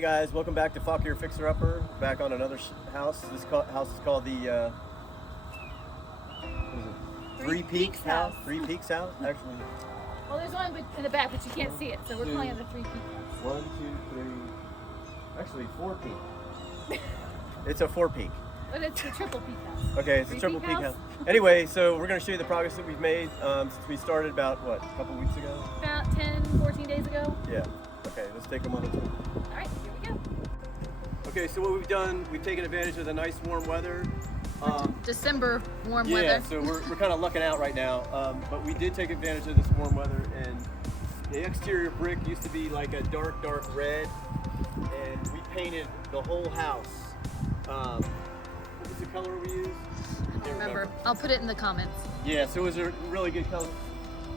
Hey guys, welcome back to Fauquier Fixer Upper. Back on another house. This house is called the Three Peaks House. Three Peaks House, actually. Well, there's one in the back, but you can't see it, so we're calling it the Three Peaks House. 1, 2, 3. Actually, 4 peak. It's a 4 peak. But it's the Triple Peak House. Okay, it's a Triple Peak House. Anyway, so we're going to show you the progress that we've made since we started about, what, a couple weeks ago? About 10, 14 days ago. Yeah. Okay, let's take them on a tour. All right, here we go. Okay, so what we've done, we've taken advantage of the nice warm weather. December warm weather. Yeah, so we're kind of lucking out right now, but we did take advantage of this warm weather, and the exterior brick used to be like a dark red, and we painted the whole house. What was the color we used? I don't remember. I'll put it in the comments. Yeah, so it was a really good color.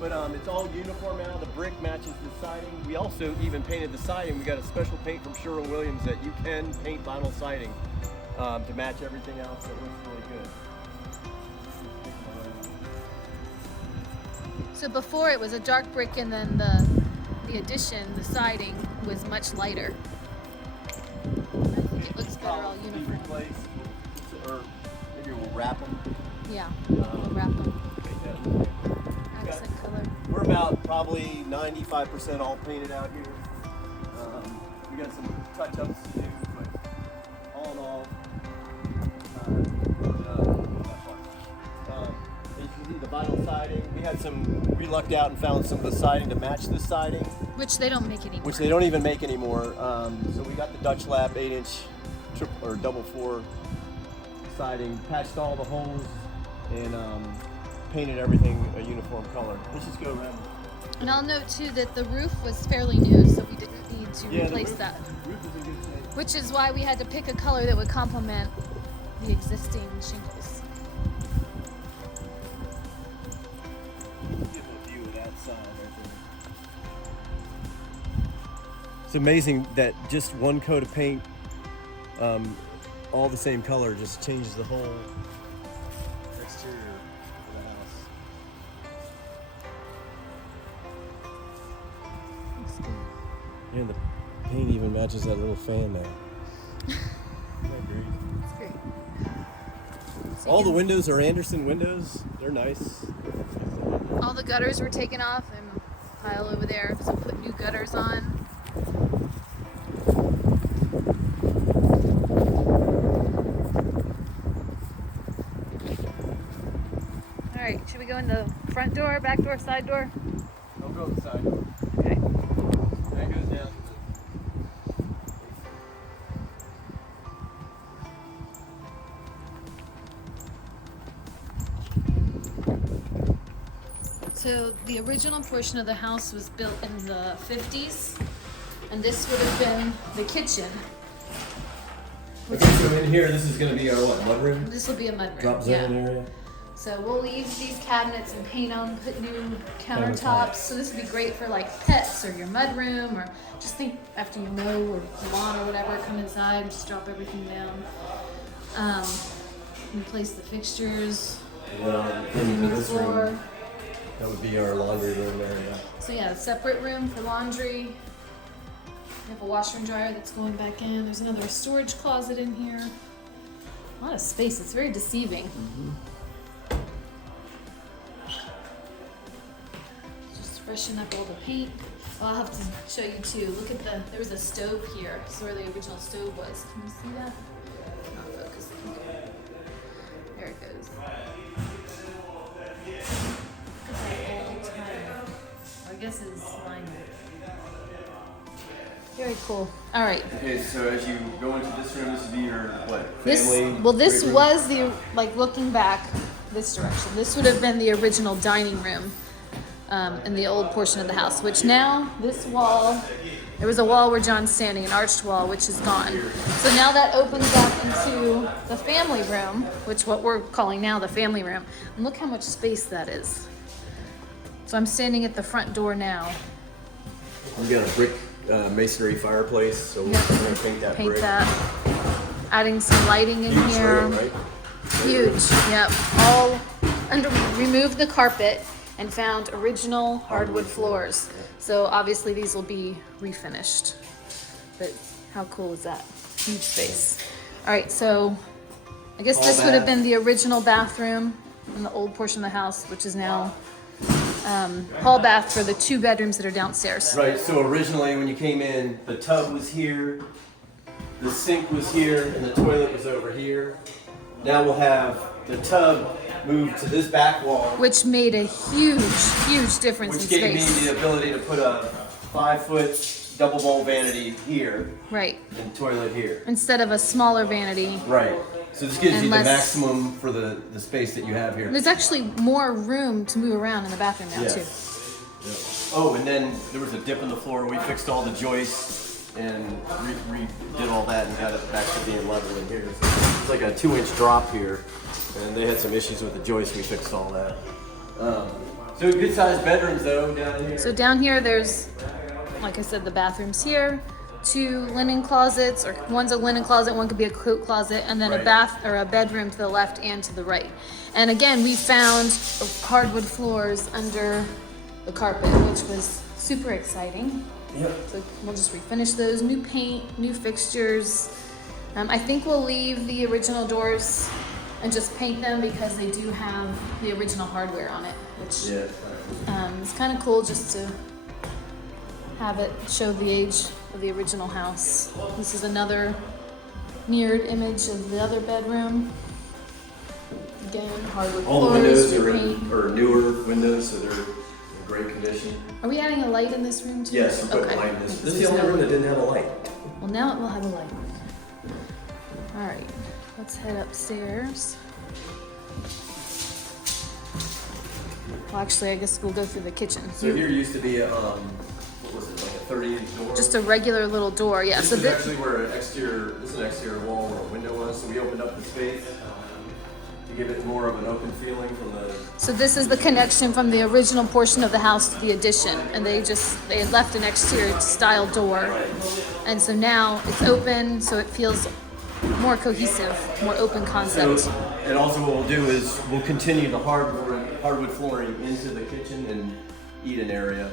But it's all uniform now. The brick matches the siding. We also even painted the siding. We got a special paint from Sherwin-Williams that you can paint vinyl siding to match everything else. That looks really good. So before it was a dark brick, and then the addition, the siding, was much lighter. I think it looks better all uniform. Replaced, or maybe we'll wrap them. Yeah, we'll wrap them. Accent color. We're about probably 95% all painted out here. We got some touch-ups to do, but all in all, as you can see the vinyl siding. We lucked out and found some of the siding to match this siding, Which they don't make anymore. which they don't even make anymore. So we got the Dutch Lap 8-inch or double 4 siding, patched all the holes, and painted everything a uniform color. Let's just go around. And I'll note too that the roof was fairly new, so we didn't need to replace that. Roof is in good shape. Which is why we had to pick a color that would complement the existing shingles. Give a view of that side right there. It's amazing that just one coat of paint, all the same color, just changes the whole exterior of the house. Looks good. And the paint even matches that little fan now. It's great. So All the windows are Anderson windows. They're nice. all the gutters were taken off and pile over there, so put new gutters on. All right, should we go in the front door, back door, side door? I'll go on the side. Okay. That goes down. So the original portion of the house was built in the 50s, and this would have been the kitchen. Okay, so in here, this is going to be our what, mudroom? This will be a mudroom. Drop zone area. So we'll leave these cabinets and paint them, put new countertops. Countertops. So this would be great for like pets or your mudroom, or just think after you mow or lawn or whatever, come inside and just drop everything down. Replace the fixtures. In New this floor. room, that would be our laundry room area. So yeah, a separate room for laundry. We have a washer and dryer that's going back in. There's another storage closet in here. A lot of space. It's very deceiving. Just freshen up all the paint. Oh, I'll have to show you too. Look at there was a stove here. This is where the original stove was. Can you see that? Not focusing. There it goes. I guess it's line. Very cool. All right. Okay, so as you go into this room, this would be your what? This Family? was the, like, looking back this direction. This would have been the original dining room in the old portion of the house, which now this wall, there was a wall where John's standing, an arched wall, which is gone. So now that opens up into the family room, which what we're calling now the family room. And look how much space that is. So I'm standing at the front door now. We got a brick masonry fireplace, so we're going to paint that Paint brick. that. Adding some lighting in Huge here. room, right? Huge, yep. All removed the carpet and found original hardwood floors. So obviously these will be refinished. But How cool is that? Huge space. All right, so I guess Hall this would have bath. been the original bathroom in the old portion of the house, which is now hall bath for the 2 bedrooms that are downstairs. Right, so originally when you came in, the tub was here, the sink was here, and the toilet was over here. Now we'll have the tub moved to this back wall, Which made a huge difference which in gave me space. the ability to put a 5-foot double bowl vanity here Right. and toilet here. Instead of a smaller vanity. Right. So this gives And you the less- maximum for the space that you have here. There's actually more room to move around in the bathroom now, Yeah. too. Oh, and then there was a dip in the floor. We fixed all the joists and redid all that and got it back to being level in here. So it's like a 2-inch drop here, and they had some issues with the joist. We fixed all that. So good sized bedrooms though down here. So down here, there's, like I said, the bathrooms here, 2 linen closets, or one's a linen closet, one could be a coat closet, and then a Right. bath or a bedroom to the left and to the right. And again, we found hardwood floors under the carpet, which was super exciting. Yep. So we'll just refinish those, new paint, new fixtures. I think we'll leave the original doors and just paint them because they do have the original hardware on it, which Yeah. it's kind of cool just to have it show the age of the original house. This is another mirrored image of the other bedroom. Again, hardwood All the floors, windows new are paint. are newer windows, so they're in great condition. Are we adding a light in this room too? Yes, we're putting Okay. light in this. This is There's the only no- room that didn't have a light. Well, now it will have a light. All right, let's head upstairs. Well, actually, I guess we'll go through the kitchen. So here used to be a what was it, like a 30-inch door? Just a regular little door, yeah. This So is this, actually where this is an exterior wall where a window was, so we opened up the space to give it more of an open feeling from the. so this is the connection from the original portion of the house to the addition, and they had left an exterior style door, and so now it's open, so it feels more cohesive, more open So, concept. and also what we'll do is we'll continue the hardwood flooring into the kitchen and eat-in area,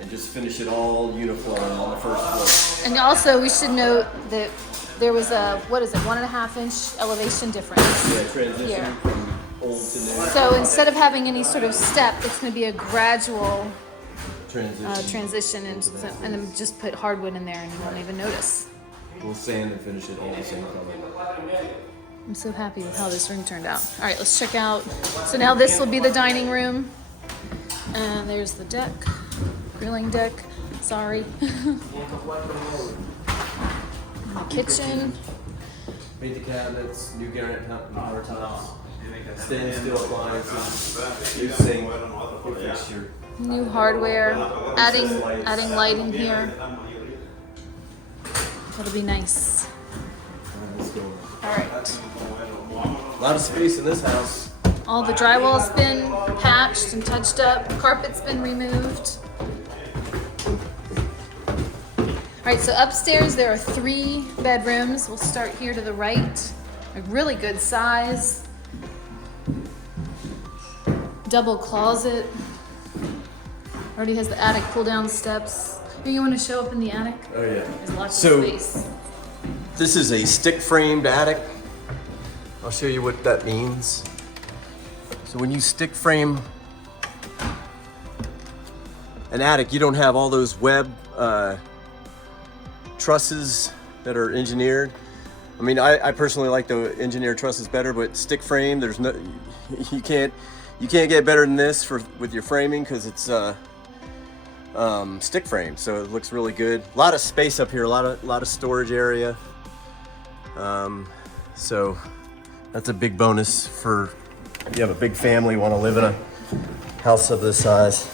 and just finish it all uniform on the first floor. And also, we should note that there was a 1.5-inch elevation difference. Yeah, transition Here. from old to new. So instead of having any sort of step, it's going to be a gradual Transition. transition, and then just put hardwood in there, and you won't even notice. We'll sand and finish it all the same color. I'm so happy with how this room turned out. All right, let's check out. So now this will be the dining room, and there's the deck, grilling deck. Sorry. The kitchen. Paint the cabinets, new granite countertops, stainless steel appliances, new sink, new fixture. New hardware, adding lighting here. That'll be nice. Let's go. All right. A lot of space in this house. All the drywall's been patched and touched up. Carpet's been removed. All right, so upstairs there are 3 bedrooms. We'll start here to the right. A really good size. Double closet. Already has the attic pull-down steps. You want to show up in the attic? Oh yeah. There's lots So- of space. This is a stick-framed attic. I'll show you what that means. So when you stick frame an attic, you don't have all those web trusses that are engineered. I mean, I personally like the engineered trusses better, but stick frame, there's no, you can't get better than this with your framing because it's stick frame, so it looks really good. A lot of space up here, a lot of storage area. So that's a big bonus for if you have a big family, want to live in a house of this size.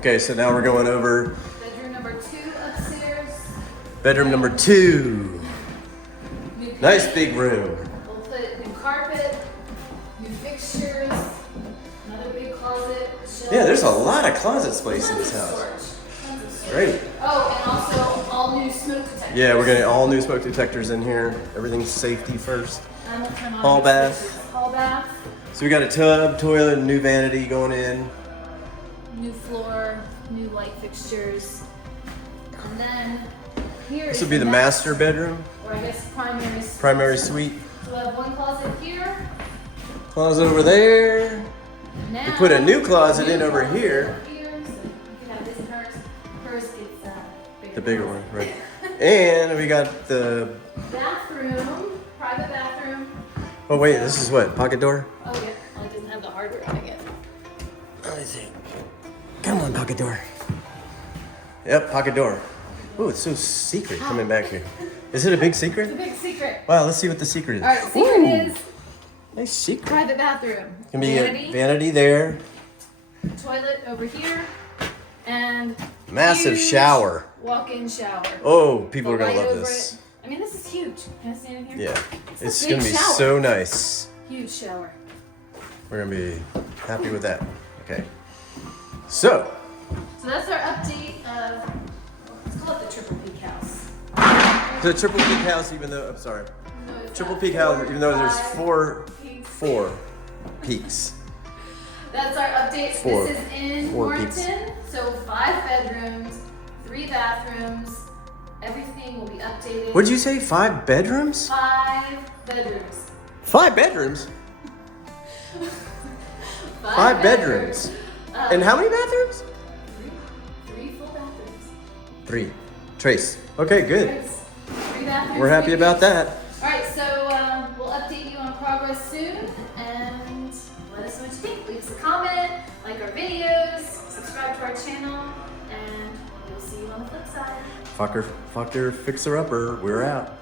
Okay, so now we're going over Bedroom number 2 upstairs. bedroom number 2. New Nice paint. big room. We'll put new carpet, new fixtures, another big closet. Shelves. Yeah, there's a lot of closet space in this Tons of house. storage. Tons of storage. Great. Oh, and also all new smoke detectors. Yeah, we're getting all new smoke detectors in here. Everything's safety first. I won't turn on Hall these bath. switches. Hall bath. So we got a tub, toilet, and new vanity going in. New floor, new light fixtures. And then here This is would be the master bedroom, or I guess primary suite. primary suite. So we have one closet here. Closet over there. Now, We put a new closet in over here. So you can have this and hers. Hers gets bigger. The bigger one, right? And we got the. Bathroom, private bathroom. Oh wait, this is what? Pocket door? Oh yeah, well, it doesn't have the hardware on it yet. Let me see. Come on, pocket door. Yep, pocket door. Oh, it's so secret coming back here. Is it a big It's a secret? big secret. Wow, let's see what the secret is. All right, the secret Ooh, is nice secret. private bathroom. Can be Vanity, a vanity there. toilet over here, and Massive huge shower. walk-in shower. Oh, people The are gonna light love over this. it. I mean, this is huge. Can I stand in here? Yeah, a it's big gonna be shower. so nice. Huge shower. We're gonna be happy with that. Okay. So, So that's our update of, let's call it the Triple Peak House. the Triple Peak House, even though, I'm sorry. No, it's Triple got Peak House, even though there's five four peaks. peaks. That's our update. Four. This is in Four peaks. Warrenton. So 5 bedrooms, 3 bathrooms. Everything will be updated. What'd you say? 5 bedrooms? 5 bedrooms. 5 bedrooms? 5 bedrooms. And how many bathrooms? 3 full bathrooms. 3. Trace. Okay, good. Yes. 3 bathrooms. We're happy about that. All right, so we'll update you on progress soon, and let us know what you think. Leave us a comment, like our videos, subscribe to our channel, and we'll see you on the flip side. Fucker, fixer upper. We're out.